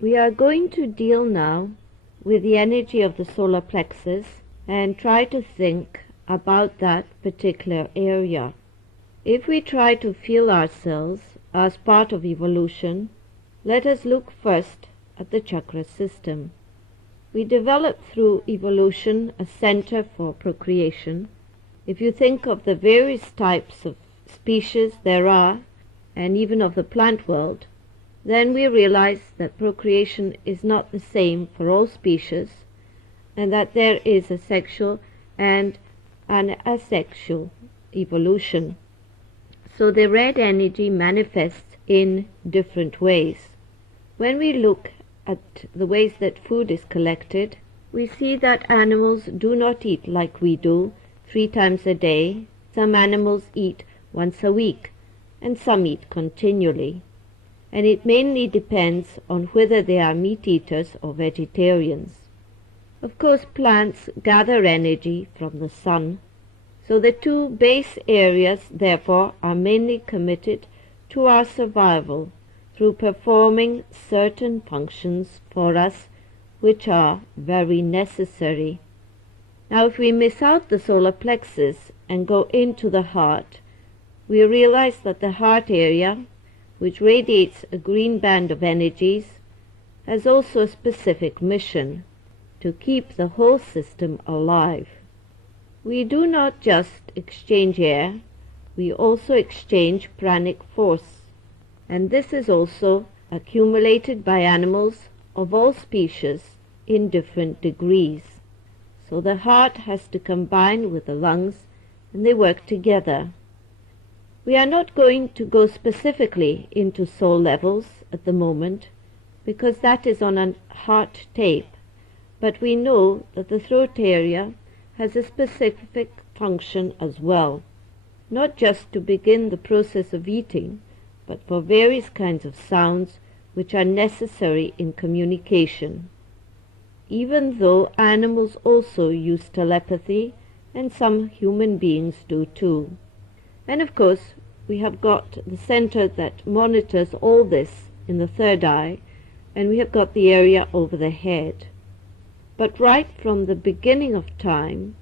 We are going to deal now with the energy of the solar plexus and try to think about that particular area. If we try to feel ourselves as part of evolution, let us look first at the chakra system. We develop through evolution a center for procreation. If you think of the various types of species there are, and even of the plant world, then we realize that procreation is not the same for all species, and that there is a sexual and an asexual evolution. So the red energy manifests in different ways. When we look at the ways that food is collected, we see that animals do not eat like we do 3 times a day. Some animals eat once a week, and some eat continually. And it mainly depends on whether they are meat eaters or vegetarians. Of course, plants gather energy from the sun, so the 2 base areas, therefore, are mainly committed to our survival through performing certain functions for us which are very necessary. Now, if we miss out the solar plexus and go into the heart, we realize that the heart area, which radiates a green band of energies, has also a specific mission: to keep the whole system alive. We do not just exchange air, we also exchange pranic force, and this is also accumulated by animals of all species in different degrees. So the heart has to combine with the lungs, and they work together. We are not going to go specifically into soul levels at the moment, because that is on a heart tape, but we know that the throat area has a specific function as well, not just to begin the process of eating, but for various kinds of sounds which are necessary in communication, even though animals also use telepathy, and some human beings do too. And of course, we have got the center that monitors all this in the third eye, and we have got the area over the head. But right from the beginning of time,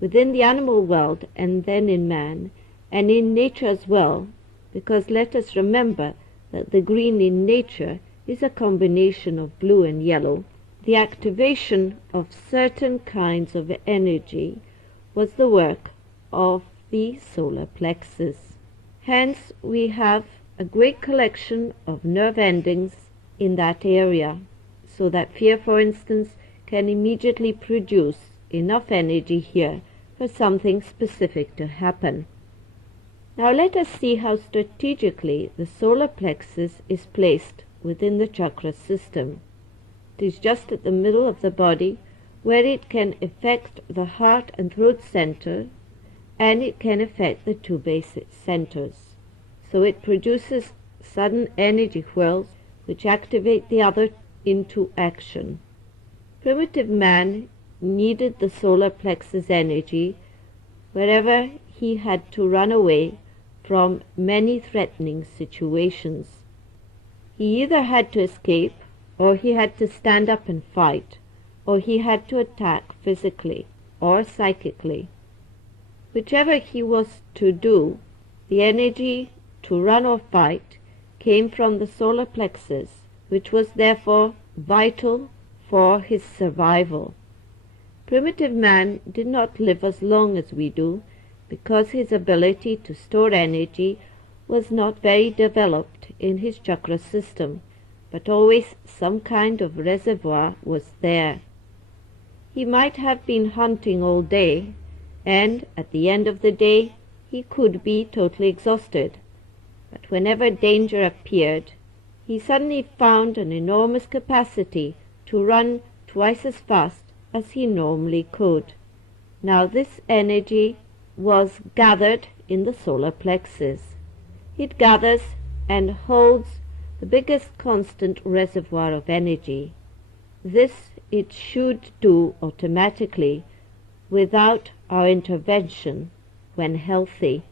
within the animal world and then in man, and in nature as well, because let us remember that the green in nature is a combination of blue and yellow, the activation of certain kinds of energy was the work of the solar plexus. Hence, we have a great collection of nerve endings in that area, so that fear, for instance, can immediately produce enough energy here for something specific to happen. Now let us see how strategically the solar plexus is placed within the chakra system. It is just at the middle of the body, where it can affect the heart and throat center, and it can affect the 2 base centers. So it produces sudden energy whirls which activate the other into action. Primitive man needed the solar plexus energy wherever he had to run away from many threatening situations. He either had to escape, or he had to stand up and fight, or he had to attack physically or psychically. Whichever he was to do, the energy to run or fight came from the solar plexus, which was therefore vital for his survival. Primitive man did not live as long as we do, because his ability to store energy was not very developed in his chakra system, but always some kind of reservoir was there. He might have been hunting all day, and at the end of the day he could be totally exhausted. But whenever danger appeared, he suddenly found an enormous capacity to run twice as fast as he normally could. Now this energy was gathered in the solar plexus. It gathers and holds the biggest constant reservoir of energy. This it should do automatically without our intervention when healthy.